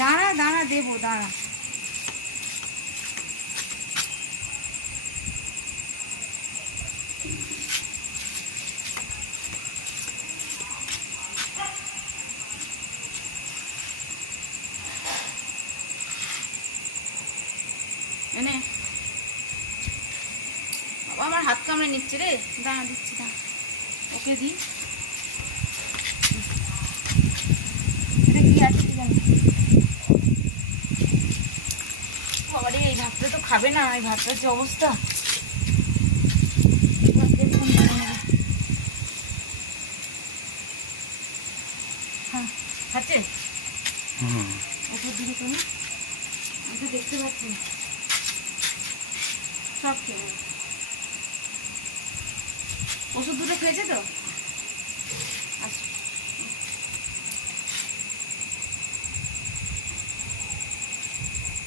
দাঁড়া দাঁড়া দেবো, দাঁড়া। এনে বাবা আমার হাত কামড়ে নিচ্ছে রে, দাঁড়া দিচ্ছি, দাঁড়া ওকে দি। এটা কি আছে কি জানি বাবারে, এই ভাতটা তো খাবে না, এই ভাতটার যে অবস্থা। হ্যাঁ খাচ্ছে ওপর দিকে তুমি, আমি তো দেখতে পাচ্ছি সব খেয়ে। ওষুধ দুটো খেয়েছে তো?